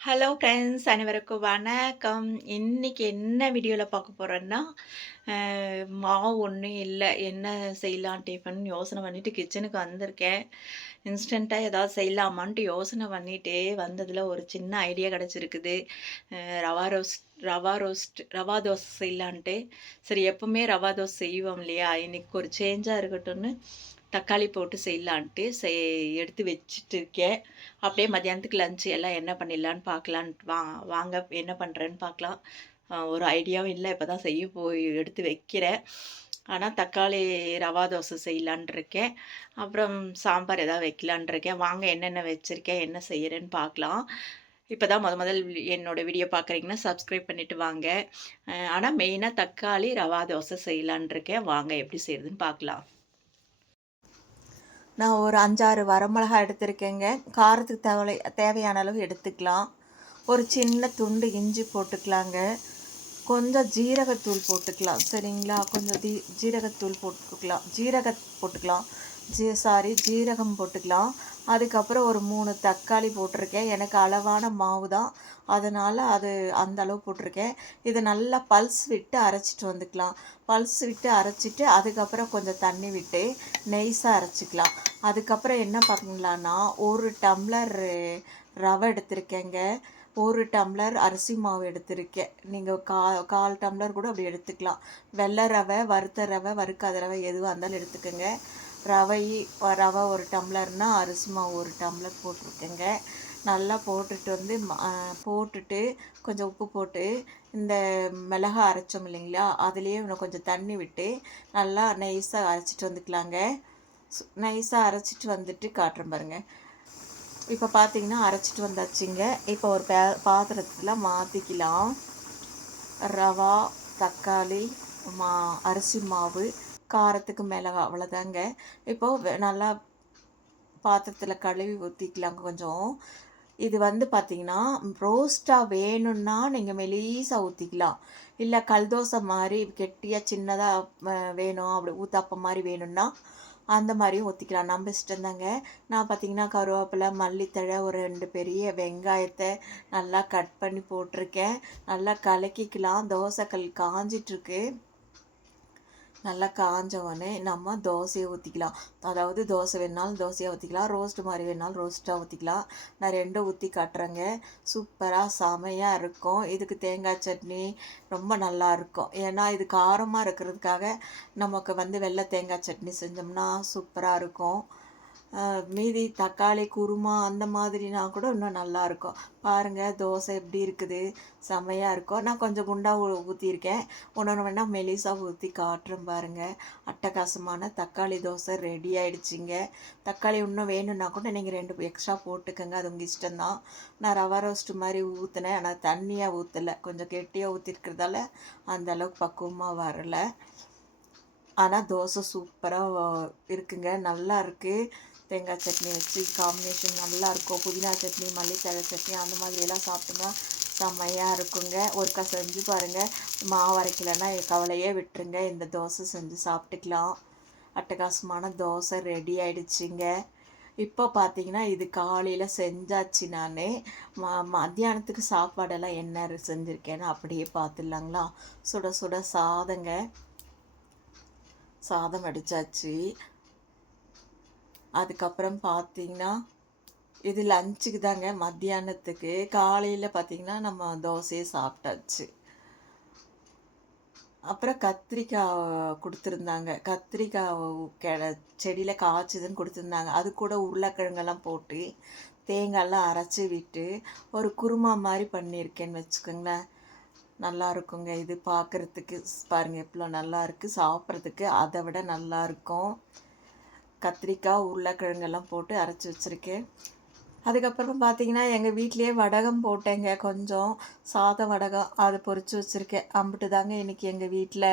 Hello friends, அனைவருக்கும் வணக்கம். இன்னைக்கு என்ன வீடியோவில் பார்க்க போகிறோன்னா, மாவு ஒன்றும் இல்லை, என்ன செய்யலாம் டிஃபன் யோசனை பண்ணிட்டு கிச்சனுக்கு வந்திருக்கேன். இன்ஸ்டண்ட்டாக ஏதாவது செய்யலாமான்ட்டு யோசனை பண்ணிகிட்டே வந்ததில் ஒரு சின்ன ஐடியா கிடச்சிருக்குது. ரவா தோசை செய்யலான்ட்டு. சரி, எப்பவுமே ரவா தோசை செய்வோம் இல்லையா, இன்னைக்கு ஒரு சேஞ்சாக இருக்கட்டும்னு தக்காளி போட்டு செய்யலான்ட்டு எடுத்து வச்சுட்டு இருக்கேன். அப்படியே மத்தியானத்துக்கு லஞ்சு எல்லாம் என்ன பண்ணிடலான்னு பார்க்கலான்ட்டு வாங்க என்ன பண்ணுறேன்னு பார்க்கலாம். ஒரு ஐடியாவும் இல்லை, இப்போ தான் செய்ய போய் எடுத்து வைக்கிறேன். ஆனால் தக்காளி ரவா தோசை செய்யலான் இருக்கேன். அப்புறம் சாம்பார் எதாவது வைக்கலான் இருக்கேன். வாங்க என்னென்ன வச்சுருக்கேன், என்ன செய்கிறேன்னு பார்க்கலாம். இப்போ தான் முதல் என்னோடய வீடியோ பார்க்குறீங்கன்னா சப்ஸ்கிரைப் பண்ணிவிட்டு வாங்க. ஆனால் மெயினாக தக்காளி ரவா தோசை செய்யலான் இருக்கேன். வாங்க எப்படி செய்கிறதுன்னு பார்க்கலாம். நான் ஒரு 5-6 வரமிளகாய் எடுத்திருக்கேங்க. காரத்துக்கு தேவையான அளவு எடுத்துக்கலாம். ஒரு சின்ன துண்டு இஞ்சி போட்டுக்கலாங்க. கொஞ்சம் ஜீரகத்தூள் போட்டுக்கலாம், சரிங்களா? கொஞ்சம் ஜீரகத்தூள் போட்டுக்கலாம். ஜீரகம் போட்டுக்கலாம். அதுக்கப்புறம் ஒரு 3 தக்காளி போட்டிருக்கேன். எனக்கு அளவான மாவு தான், அதனால் அது அந்த அளவு போட்டிருக்கேன். இதை நல்லா பல்ஸ் விட்டு அரைச்சிட்டு வந்துக்கலாம். பல்ஸ் விட்டு அரைச்சிட்டு அதுக்கப்புறம் கொஞ்சம் தண்ணி விட்டு நெய்ஸாக அரைச்சிக்கலாம். அதுக்கப்புறம் என்ன பண்ணலான்னா, 1 டம்ளர் ரவை எடுத்திருக்கேங்க. 1 டம்ளர் அரிசி மாவு எடுத்திருக்கேன். நீங்கள் கால் டம்ளர் கூட அப்படி எடுத்துக்கலாம். வெள்ளை ரவை, வறுத்த ரவை, வறுக்காத ரவை எதுவாக இருந்தாலும் எடுத்துக்கோங்க. ரவை 1 டம்ளர்னால் அரிசி மாவு 1 டம்ளர் போட்டிருக்கேங்க. நல்லா போட்டுட்டு கொஞ்சம் உப்பு போட்டு இந்த மிளகாய் அரைச்சோம் இல்லைங்களா, அதுலேயே இன்னும் கொஞ்சம் தண்ணி விட்டு நல்லா நைஸாக அரைச்சிட்டு வந்துக்கலாங்க. நைஸாக அரைச்சிட்டு வந்துட்டு காட்டுறேன் பாருங்கள். இப்போ பார்த்தீங்கன்னா அரைச்சிட்டு வந்தாச்சுங்க. இப்போ ஒரு பாத்திரத்தில் மாற்றிக்கலாம். ரவா, தக்காளி, அரிசி மாவு, காரத்துக்கு மிளகா, அவ்வளோதாங்க. இப்போது நல்லா பாத்திரத்தில் கழுவி ஊற்றிக்கலாங்க கொஞ்சம். இது பார்த்திங்கன்னா ரோஸ்ட்டாக வேணும்னா நீங்கள் மெலீஸாக ஊற்றிக்கலாம். இல்லை கல் தோசை மாதிரி கெட்டியாக சின்னதாக வேணும், அப்படி ஊத்தாப்பம் மாதிரி வேணும்னா அந்த மாதிரியும் ஊற்றிக்கலாம். நம்ம இஷ்டம்தாங்க. நான் பார்த்திங்கன்னா கருவேப்பிலை, மல்லித்தழை, ஒரு 2 பெரிய வெங்காயத்தை நல்லா கட் பண்ணி போட்டிருக்கேன். நல்லா கலக்கிக்கலாம். தோசைக்கல் காஞ்சிட்ருக்கு. நல்லா காஞ்சவொடனே நம்ம தோசையை ஊற்றிக்கலாம். அதாவது தோசை வேணுனாலும் தோசையாக ஊற்றிக்கலாம், ரோஸ்ட்டு மாதிரி வேணுனாலும் ரோஸ்ட்டாக ஊற்றிக்கலாம். நான் 2 ஊற்றி காட்டுறேங்க. சூப்பராக செமையாக இருக்கும். இதுக்கு தேங்காய் சட்னி ரொம்ப நல்லாயிருக்கும். ஏன்னா இது காரமாக இருக்கிறதுக்காக நமக்கு வெள்ளை தேங்காய் சட்னி செஞ்சோம்னா சூப்பராக இருக்கும். மீதி தக்காளி குருமா அந்த மாதிரினா கூட இன்னும் நல்லாயிருக்கும். பாருங்கள் தோசை எப்படி இருக்குது, செம்மையாக இருக்கும். நான் கொஞ்சம் குண்டாக ஊற்றியிருக்கேன். ஒன்று வேணால் மெலிசாக ஊற்றி காட்டுறேன் பாருங்கள். அட்டகாசமான தக்காளி தோசை ரெடி ஆகிடுச்சிங்க. தக்காளி இன்னும் வேணும்னா கூட நீங்கள் 2 எக்ஸ்ட்ரா போட்டுக்கோங்க, அது உங்கள் இஷ்டம்தான். நான் ரவா ரோஸ்ட்டு மாதிரி ஊற்றினேன், ஆனால் தண்ணியாக ஊற்றலை, கொஞ்சம் கெட்டியாக ஊற்றிருக்கிறதால அந்தளவுக்கு பக்குவமாக வரலை. ஆனால் தோசை சூப்பராக இருக்குங்க, நல்லா இருக்குது. தேங்காய் சட்னி வச்சு காம்பினேஷன் நல்லாயிருக்கும். புதினா சட்னி, மல்லித்தழை சட்னி அந்த மாதிரியெல்லாம் சாப்பிட்டோம்னா செம்மையாக இருக்குங்க. ஒருக்கா செஞ்சு பாருங்கள். மாவு அரைக்கலைன்னா கவலையே விட்டுருங்க, இந்த தோசை செஞ்சு சாப்பிட்டுக்கலாம். அட்டகாசமான தோசை ரெடி ஆகிடுச்சிங்க. இப்போ பார்த்தீங்கன்னா இது காலையில் செஞ்சாச்சு. நான் மத்தியானத்துக்கு சாப்பாடெல்லாம் என்ன செஞ்சுருக்கேன்னு அப்படியே பார்த்துடலாங்களா. சுட சுட சாதம் அடித்தாச்சு. அதுக்கப்புறம் பார்த்திங்கன்னா இது லஞ்சுக்கு தாங்க, மத்தியானத்துக்கு. காலையில் பார்த்திங்கன்னா நம்ம தோசையை சாப்பிட்டாச்சு. அப்புறம் கத்திரிக்காய் கொடுத்துருந்தாங்க. கத்திரிக்காய் செடியில் காய்ச்சிதுன்னு கொடுத்துருந்தாங்க. அது கூட உருளைக்கிழங்கெல்லாம் போட்டு தேங்காயெல்லாம் அரைச்சி விட்டு ஒரு குருமா மாதிரி பண்ணியிருக்கேன்னு வச்சுக்கோங்களேன். நல்லா இருக்குங்க. இது பார்க்குறதுக்கு பாருங்கள் எவ்வளோ நல்லா இருக்குது, சாப்பிட்றதுக்கு அதை விட நல்லாயிருக்கும். கத்திரிக்காய், உருளைக்கிழங்கெல்லாம் போட்டு அரைச்சி வச்சுருக்கேன். அதுக்கப்புறம் பார்த்திங்கன்னா எங்கள் வீட்லேயே வடகம் போட்டேங்க, கொஞ்சம் சாதம் வடகம், அதை பொரித்து வச்சுருக்கேன். அம்பிட்டு தாங்க இன்றைக்கி எங்கள் வீட்டில்